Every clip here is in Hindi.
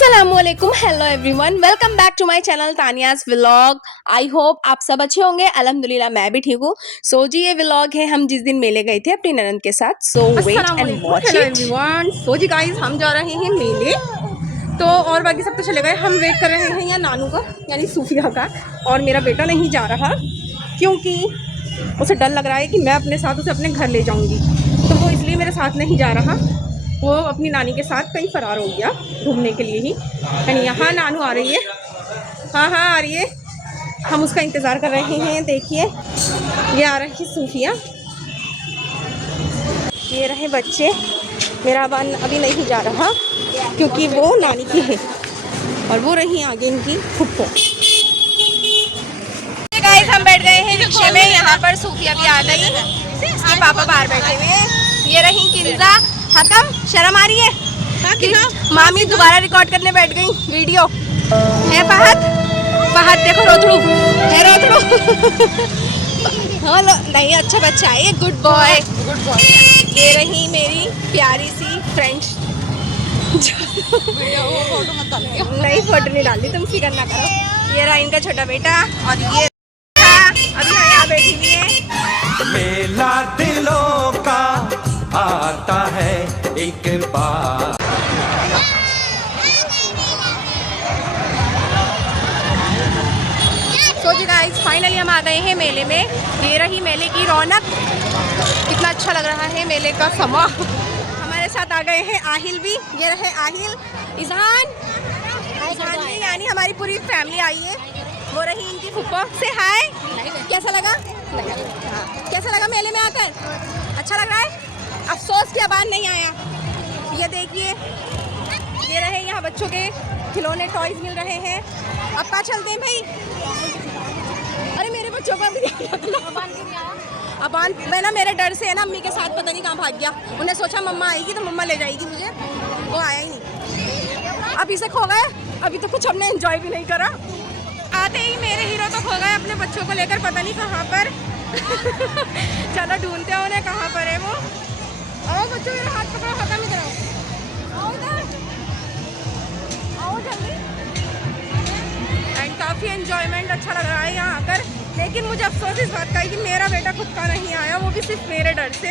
अस्सलामुअलैकुम, hello everyone, welcome back to my channel Tania's vlog. I hope आप सब अच्छे होंगे। अल्हम्दुलिल्लाह मैं भी ठीक हूँ। सो जी ये व्लॉग है हम जिस दिन मेले गए थे अपनी ननद के साथ। So wait and watch hello it. Everyone, so जी गाइस हम जा रहे हैं मेले। तो और बाकी सब तो चले गए, हम वेट कर रहे हैं या नानू का यानी सूफिया का। और मेरा बेटा नहीं जा रहा क्योंकि उसे डर लग रहा है कि मैं अपने साथ उसे अपने घर ले जाऊंगी, तो वो इसलिए मेरे साथ नहीं जा रहा। वो अपनी नानी के साथ कहीं फरार हो गया घूमने के लिए ही। यानी यहाँ नानू आ रही है, हाँ हाँ आ रही है, हम उसका इंतज़ार कर रहे हैं। देखिए ये आ रही है सूफिया, ये रहे बच्चे। मेरा बान अभी नहीं जा रहा क्योंकि वो नानी की है और वो रही आगे इनकी फुप्पो। गाइस हम बैठ गए हैं रिक्शे में, यहाँ पर सूफिया भी आ गई, इसके पापा बाहर बैठे हुए हैं। ये रही किंजा। हकम शर्म आ रही है कि मामी दोबारा रिकॉर्ड करने बैठ गई वीडियो। है फहद, फहद देखो रोतड़ू है, रोतड़ू हाँ नहीं अच्छा बच्चा है ये, गुड बॉय गुड बॉय। ये रही मेरी प्यारी सी फ्रेंड्स। नहीं फोटो नहीं डाली, तुम फिक्र ना करो। ये रहा इनका छोटा बेटा और ये अभी यहाँ बैठी हुई है। मेला दिलों का आता है एक बार। सो जी गाइस फाइनली हम आ गए हैं मेले में। ये रही मेले की रौनक, कितना अच्छा लग रहा है मेले का समा। हमारे साथ आ गए हैं आहिल भी, ये रहे आहिल, इजहान भी, यानी हमारी पूरी फैमिली आई है। वो रही इनकी फुप्पो से हाय। कैसा लगा? कैसा लगा मेले में आकर? अच्छा लग रहा है? अफसोस कि अबान नहीं आया। ये देखिए ये रहे यहाँ बच्चों के खिलौने टॉयज मिल रहे हैं। अब कहाँ चलते हैं भाई? अरे मेरे बच्चों का भी अबान मैं ना मेरे डर से है ना अम्मी के साथ पता नहीं कहाँ भाग गया। उन्हें सोचा मम्मा आएगी तो मम्मा ले जाएगी मुझे, वो आया ही नहीं। अभी से खो गए, अभी तो कुछ हमने एंजॉय भी नहीं करा। आते ही मेरे हीरो तो खो गए अपने बच्चों को लेकर, पता नहीं कहाँ पर। चलो ढूंढते हैं उन्हें कहाँ पर है वो। आओ बच्चों मेरा हाथ पकड़ो, खत्म ही कराओ, आओ इधर आओ जल्दी। एंड काफ़ी एंजॉयमेंट अच्छा लग रहा है यहाँ आकर, लेकिन मुझे अफसोस इस बात का है कि मेरा बेटा खुद का नहीं आया, वो भी सिर्फ मेरे डर से।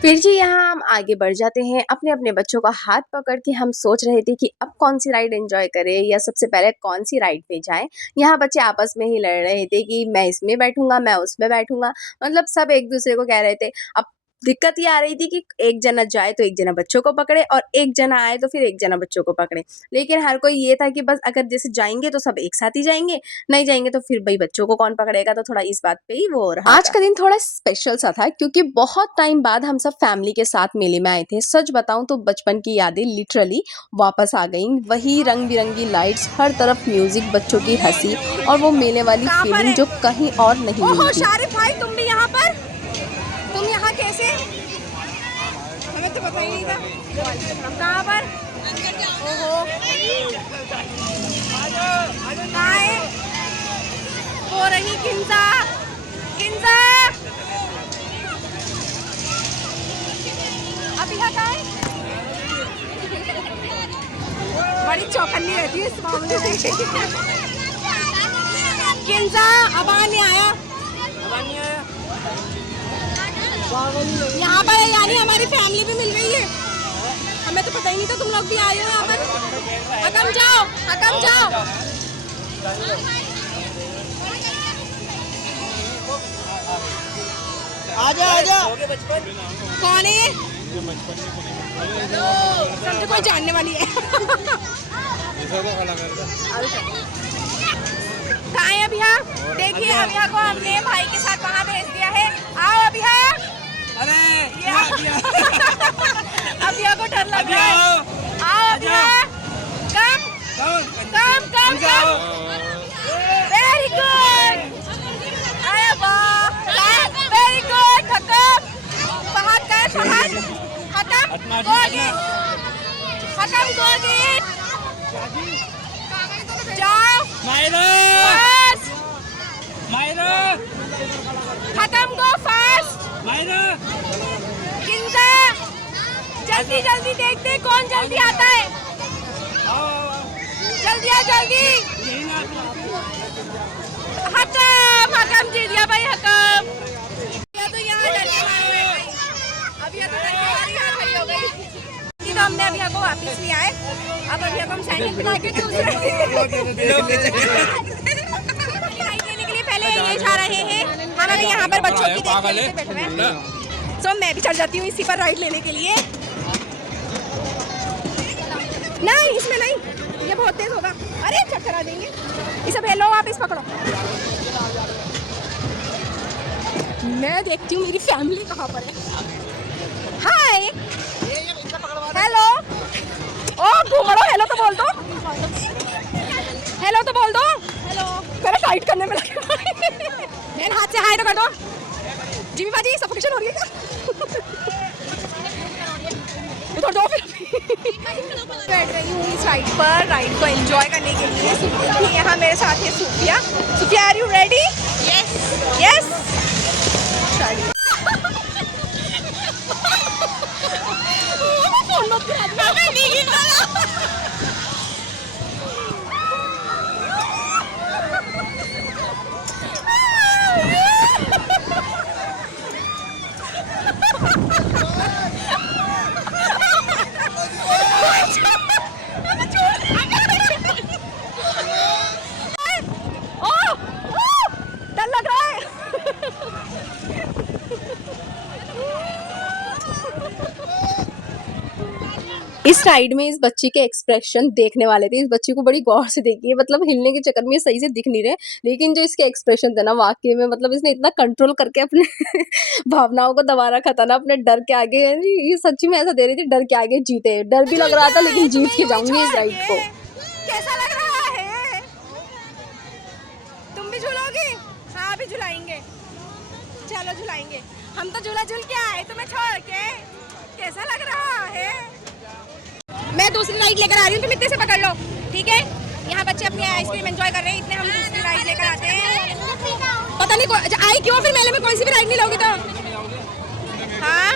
फिर जी यहाँ हम आगे बढ़ जाते हैं। अपने अपने बच्चों का हाथ पकड़ के हम सोच रहे थे कि अब कौन सी राइड एंजॉय करें या सबसे पहले कौन सी राइड पे जाएं। यहाँ बच्चे आपस में ही लड़ रहे थे कि मैं इसमें बैठूंगा, मैं उसमें बैठूंगा, मतलब सब एक दूसरे को कह रहे थे। अब दिक्कत ये आ रही थी कि एक जना जाए तो एक जना बच्चों को पकड़े और एक जना आए तो फिर एक जना बच्चों को पकड़े। लेकिन हर कोई ये था कि बस अगर जैसे जाएंगे तो सब एक साथ ही जाएंगे, नहीं जाएंगे तो फिर भाई बच्चों को कौन पकड़ेगा। तो थोड़ा इस बात पे ही वो हो रहा। आज का दिन थोड़ा स्पेशल सा था क्योंकि बहुत टाइम बाद हम सब फैमिली के साथ मेले में आए थे। सच बताऊं तो बचपन की यादें लिटरली वापस आ गई। वही रंग बिरंगी लाइट्स, हर तरफ म्यूजिक, बच्चों की हंसी और वो मेले वाली फीलिंग जो कहीं और नहीं मिलती। शारिफ भाई तुम भी यहाँ पर, तुम यहाँ कैसे? हमें तो पता ही नहीं था। हम कहाँ पर? ओहो कहाँ है? वो रही किंजा, किंजा अभी कहाँ है? बड़ी चौकन्नी रहती है इस मामले में। किंजा अबान नहीं आया, यहाँ पर है, यानी हमारी फैमिली भी मिल रही है। हमें तो पता ही नहीं था तुम लोग भी आए हो यहाँ पर। हकम जाओ, हकम जाओ। आजा आजा। कौन है ये? समझो कोई जानने वाली है। कहाँ है अभिया? देखिए अभिया को हमने भाई के साथ वहाँ भेज दिया है। आओ अभिया। अरे अभिया को डर लग रहा है। आओ अभिया, कम कम कम कम। वेरी गुड, आया वाह, वेरी गुड। हकम फहद का, Fahad Hakam go again, Hakam go again. जाओ मायरा, खत्म गो फास्ट। जल्दी जल्दी देखते कौन जल्दी आता है। जल्दी आ जल्दी। हकम जीत गया भाई, हकम। या तो यहाँ डरने वाली है भाई। अब ये तो डरने वाली यहाँ खड़ी हो गई। तो हमने अभी को वापस नहीं आए। अब अभी हम साइकिल बिठा के दूसरे राइड लेने के लिए पहले ये जा रहे हैं। हमारे यहाँ पर बच्चों की देखभाल से बैठे हैं। तो मैं भी चढ़ जाती हूँ इसी पर राइड लेने के लिए। नहीं इसमें नहीं, ये बहुत तेज होगा। अरे चक्कर आ देंगे। इसे पहलो आप इस पकड़ो। मैं देखती हूँ मेरी फैमिली कहाँ पर है। Hi hello. ओ घूमड़ो, हेलो तो बोल दो। हेलो तो बोल दो। हेलो मेरा टाइट करने में लगे। बहन हाथ से हाय तो कर दो। जिमी बाजी सफोकेशन हो रही है क्या? उधर दो फिर। बैठ रही हूँ इस राइड पर, राइड को एंजॉय करने के लिए। यहाँ मेरे साथ है Sufiya. Sufiya are you ready? Yes yes. चलिए डर लग रहा है। इस राइड में इस बच्ची के एक्सप्रेशन देखने वाले थे। इस बच्ची को बड़ी गौर से देखिए, मतलब हिलने के चक्कर में ये सही से दिख नहीं रहे, लेकिन जो इसके एक्सप्रेशन थे ना वाकई में, मतलब इसने इतना कंट्रोल करके अपने भावनाओं को दबा रखा था ना अपने डर के आगे। ये सच्ची में ऐसा दे रही थी, डर के आगे जीते। डर भी लग रहा था लेकिन जीत के जाऊंगी इस राइड को। कैसा लग रहा है? तुम भी झूलोगी? हाँ अभी झुलाएंगे। चलो झुलाएंगे। हम तो झूला झूल के आए तुम्हें छोड़ के। कैसा लग रहा है? मैं दूसरी राइड लेकर आ रही हूँ, तुम इतने से पकड़ लो, ठीक है? यहाँ बच्चे अपनी आइसक्रीम एंजॉय कर रहे हैं, इतने हम दूसरी राइड लेकर आते हैं। पता नहीं आई क्यों फिर मेले में, कौन सी भी राइड नहीं लोगी तो? हाँ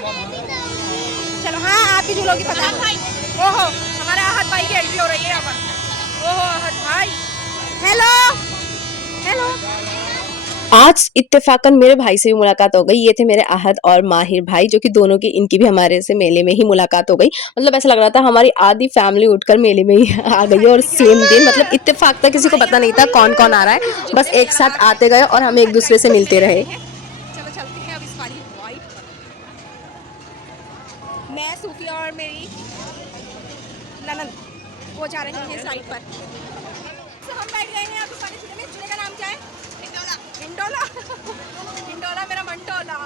चलो, हाँ आप भी झूलोगी पता नहीं। ओहो हमारे आहत भाई की एंट्री हो रही है यहाँ पर। ओहो आहत भाई, हेलो हेलो। आज इत्तेफाकन मेरे भाई से भी मुलाकात हो गई। ये थे मेरे आहद और माहिर भाई, जो कि दोनों की इनकी भी हमारे से मेले में ही मुलाकात हो गई। मतलब ऐसा लग रहा था हमारी आधी फैमिली उठकर मेले में ही आ गई है। और सेम दिन, मतलब इत्तेफाक था, किसी को पता नहीं था कौन कौन आ रहा है, बस एक साथ आते गए और हम एक दूसरे से मिलते रहे। चलो चलते हैं अब इस वाली राइड पर। मैं सूफी और मेरी ननद वो जा रही हैं इस राइड पर। तो हम बैठ गए हैं अब इस वाले झूले में। झूले का नाम क्या है? हिंडोला। हिंडोला मेरा मंटोला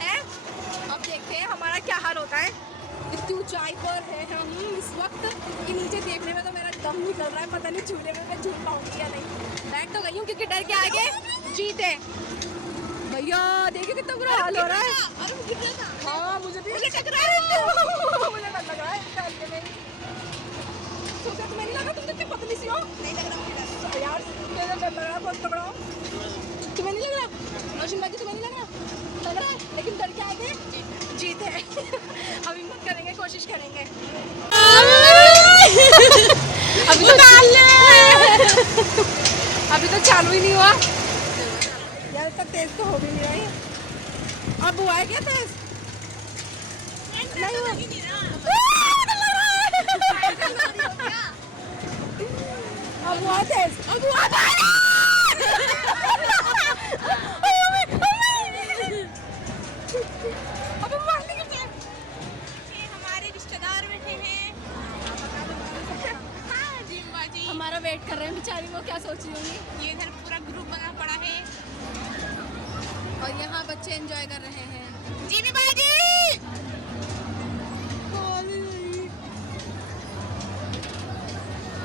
है। अब देखते हैं हमारा क्या हाल होता है। इतनी ऊंचाई पर है हम इस वक्त कि नीचे देखने में तो मेरा दम निकल रहा है। पता नहीं झूले में मैं झूल पाऊंगी या नहीं। बैठ तो गई हूँ क्योंकि डर के आगे जीते। भैया देखिए कितना बुरा हाल हो रहा है। हाँ मुझे भी मुझे डर लग रहा है। सोचा तुम्हें नहीं लगा तुम कितनी पतली सी हो? नहीं लग रहा मुझे यार, मुझे डर लग रहा है बहुत तगड़ा। तुम्हें नहीं लग रहा? रोशन बाजी तुम्हें नहीं लग रहा? लग रहा है लेकिन डर के आगे जीत है। हम हिम्मत करेंगे, कोशिश करेंगे। अभी तो अभी तो चालू ही नहीं हुआ यार, तक तेज तो हो भी नहीं रहा है। अब हुआ है क्या तेज? नहीं हुआ। अब हुआ तेज, अब हुआ। हमारे रिश्तेदार बैठे हैं। हमारा वेट कर रहे हैं बेचारी, वो क्या सोच रही होंगी। ये इधर पूरा ग्रुप बना पड़ा है और यहाँ बच्चे एंजॉय कर रहे हैं। जीनी बाजी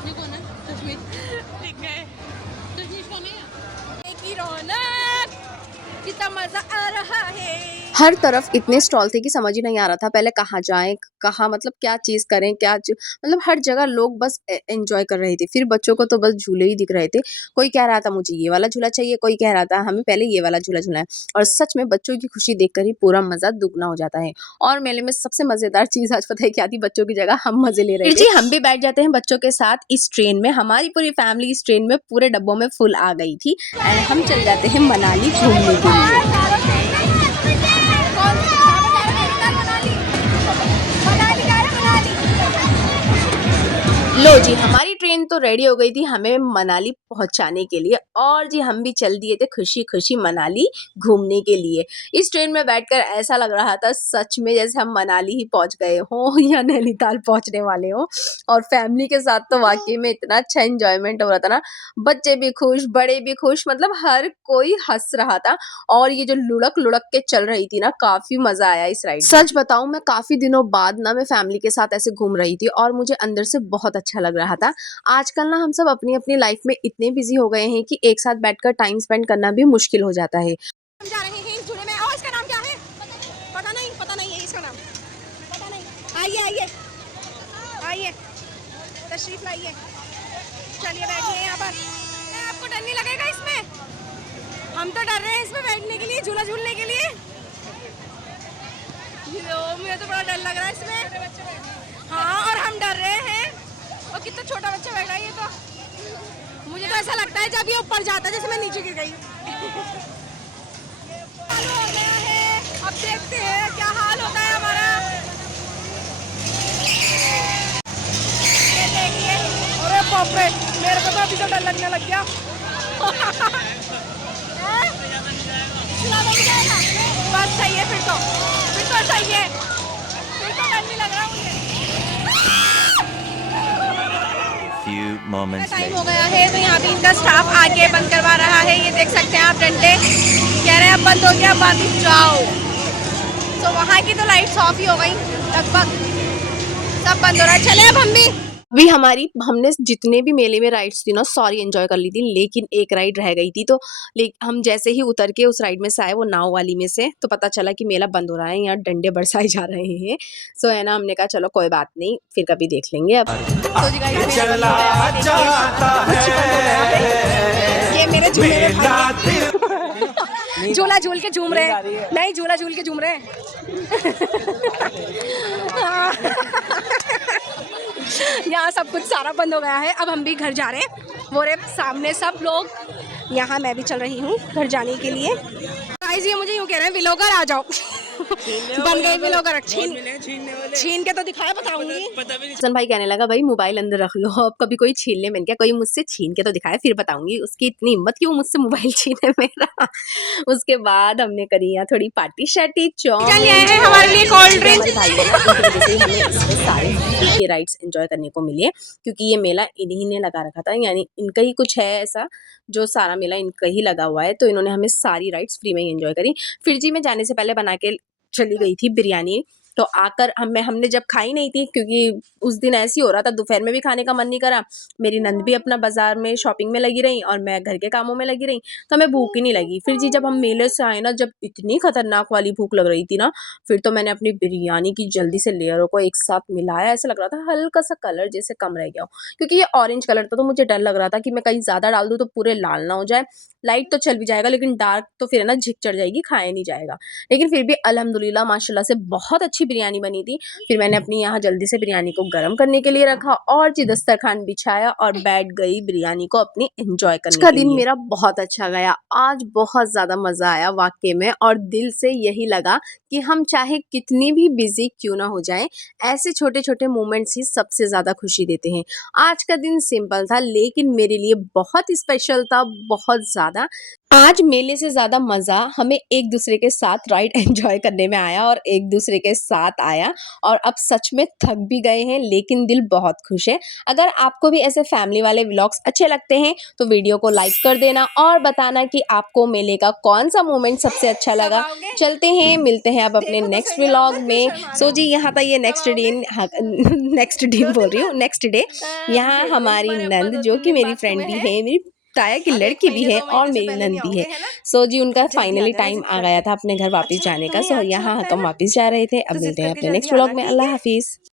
ये कौन है? सुष्मित ठीक है। सुष्मित कौन है? एक ही रौनक, कितना मजा आ रहा है। हर तरफ इतने स्टॉल थे कि समझ ही नहीं आ रहा था पहले कहाँ जाएँ, कहाँ मतलब क्या चीज़ करें, क्या च मतलब हर जगह लोग बस एन्जॉय कर रहे थे। फिर बच्चों को तो बस झूले ही दिख रहे थे। कोई कह रहा था मुझे ये वाला झूला चाहिए, कोई कह रहा था हमें पहले ये वाला झूला झूलना है। और सच में बच्चों की खुशी देखकर ही पूरा मज़ा दुगना हो जाता है। और मेले में सबसे मज़ेदार चीज़ आज पता है क्या थी? बच्चों की जगह हम मज़े ले रहे थे। फिर जी हम भी बैठ जाते हैं बच्चों के साथ इस ट्रेन में। हमारी पूरी फैमिली इस ट्रेन में पूरे डब्बों में फुल आ गई थी एंड हम चल जाते हैं मनाली घूमने के लिए। लो जी हमारी ट्रेन तो रेडी हो गई थी हमें मनाली पहुंचाने के लिए और जी हम भी चल दिए थे खुशी खुशी मनाली घूमने के लिए। इस ट्रेन में बैठकर ऐसा लग रहा था सच में जैसे हम मनाली ही पहुंच गए हों या नैनीताल पहुंचने वाले हों। और फैमिली के साथ तो वाकई में इतना अच्छा एंजॉयमेंट हो रहा था ना, बच्चे भी खुश बड़े भी खुश, मतलब हर कोई हंस रहा था। और ये जो लुढ़क लुढ़क के चल रही थी ना, काफी मजा आया इस राइड में। सच बताऊं मैं काफी दिनों बाद ना मैं फैमिली के साथ ऐसे घूम रही थी और मुझे अंदर से बहुत अच्छा लग रहा था। आजकल ना हम सब अपनी अपनी लाइफ में इतने बिजी हो गए हैं कि एक साथ बैठकर टाइम स्पेंड करना भी मुश्किल हो जाता है। हम जा रहे हैं इस झूले में और इसका नाम क्या है? पता नहीं है इसका नाम। पता नहीं। आइए आइए आइए तशरीफ लाइए। चलिए बैठिए यहाँ पर। आपको डर नहीं लगेगा इसमें? हम तो डर रहे हैं इसमें बैठने के लिए, झूला झूलने के लिए। मुझे तो बड़ा डर लग रहा है इसमें। हाँ और हम डर रहे हैं। और कितना छोटा बच्चा बैठा है ये तो। मुझे तो ऐसा लगता है जब ये ऊपर जाता है जैसे मैं नीचे गिर गई। चालू हो गया है, अब देखते हैं क्या हाल होता है हमारा। ये देखिए, अरे बाप रे, मेरे को तो अभी तो डर लगने लग गया। बस सही है फिर तो सही है, फिर तो डर नहीं लग रहा मुझे। few moments time later. हो गया है तो यहाँ पे इनका स्टाफ आगे बंद करवा रहा है। ये देख सकते हैं आप डंडे, कह रहे हैं अब बंद हो गया, वापस जाओ। तो वहाँ की तो लाइट्स ऑफ ही हो गई लगभग, सब बंद हो रहा है। चले अब हम भी। अभी हमने जितने भी मेले में राइड्स थी ना सारी एंजॉय कर ली थी, लेकिन एक राइड रह गई थी। तो हम जैसे ही उतर के उस राइड में से आए, वो नाव वाली में से, तो पता चला कि मेला बंद हो रहा है, यहाँ डंडे बरसाए जा रहे हैं। सो है ना, हमने कहा चलो कोई बात नहीं, फिर कभी देख लेंगे अब। तो जी गाइस, मेला बंद हो गया है, देखिए, ये मेरे झूले में झूला झूल के झूम रहे हैं, नहीं झूला झूल के झूम रहे हैं। यहाँ सब कुछ सारा बंद हो गया है, अब हम भी घर जा रहे हैं। वो रे सामने सब लोग, यहाँ मैं भी चल रही हूँ घर जाने के लिए। गाइस ये मुझे यूँ कह रहे हैं व्लॉगर आ जाओ। बन गए व्लॉगर, छीन के तो दिखाया, बताऊंगी। हसन भाई कहने लगा भाई मोबाइल अंदर रख लो, अब कभी कोई छीन ले। मैंने क्या, कोई मुझसे छीन के तो दिखाया फिर बताऊंगी। उसकी इतनी हिम्मत कि वो मुझसे मोबाइल छीने मेरा। उसके बाद हमने करी यहाँ थोड़ी पार्टी शार्टी, हमारे लिए कोल्ड ड्रिंक। हमें इसमें सारे राइड्स एंजॉय करने को मिले, क्योंकि ये मेला इन्हीं ने लगा रखा था, यानी इनका ही कुछ है ऐसा, जो सारा मेला इनका ही लगा हुआ है। तो इन्होंने हमें सारी राइड्स फ्री में ही एंजॉय करी। फिर जी मैं जाने से पहले बना के चली गई थी बिरयानी। तो आकर हमने जब खाई नहीं थी, क्योंकि उस दिन ऐसे ही हो रहा था, दोपहर में भी खाने का मन नहीं करा। मेरी नंद भी अपना बाजार में शॉपिंग में लगी रही और मैं घर के कामों में लगी रही, तो हमें भूख ही नहीं लगी। फिर जी जब हम मेले से आए ना, जब इतनी खतरनाक वाली भूख लग रही थी ना, फिर तो मैंने अपनी बिरयानी की जल्दी से लेयरों को एक साथ मिलाया। ऐसा लग रहा था हल्का सा कलर जैसे कम रह गया हो, क्योंकि ये ऑरेंज कलर था। तो मुझे डर लग रहा था कि मैं कहीं ज़्यादा डाल दूँ तो पूरे लाल ना हो जाए। लाइट तो चल भी जाएगा, लेकिन डार्क तो फिर है ना झिक चढ़ जाएगी, खाया नहीं जाएगा। लेकिन फिर भी अल्हम्दुलिल्लाह माशाल्लाह से बहुत अच्छी बिरयानी बनी थी। फिर मैंने अपनी यहाँ जल्दी से बिरयानी को गर्म करने के लिए रखा और जी दस्तरखान बिछाया और बैठ गई बिरयानी को अपनी एंजॉय करने के लिए। दिन मेरा बहुत अच्छा गया, आज बहुत ज़्यादा मज़ा आया वाकई में। और दिल से यही लगा कि हम चाहे कितनी भी बिजी क्यों ना हो जाएं, ऐसे छोटे छोटे मोमेंट्स ही सबसे ज़्यादा खुशी देते हैं। आज का दिन सिंपल था, लेकिन मेरे लिए बहुत स्पेशल था, बहुत ज़्यादा। आज मेले से ज़्यादा मज़ा हमें एक दूसरे के साथ राइड एंजॉय करने में आया और एक दूसरे के साथ आया। और अब सच में थक भी गए हैं, लेकिन दिल बहुत खुश है। अगर आपको भी ऐसे फैमिली वाले व्लॉग्स अच्छे लगते हैं तो वीडियो को लाइक कर देना और बताना कि आपको मेले का कौन सा मोमेंट सबसे अच्छा लगा। चलते हैं, मिलते हैं अब अपने नेक्स्ट व्लॉग में। सो जी यहाँ था ये नेक्स्ट डे बोल रही हूँ, नेक्स्ट डे। यहाँ हमारी नंद, जो कि मेरी फ्रेंड भी है, मेरी ताया की लड़की भी है और मेरी नंद भी है। सो जी उनका फाइनली टाइम आ गया था अपने घर वापस जाने का। सो यहाँ हम वापस जा रहे थे। अब मिलते हैं अपने नेक्स्ट व्लॉग में। अल्लाह हाफिज़।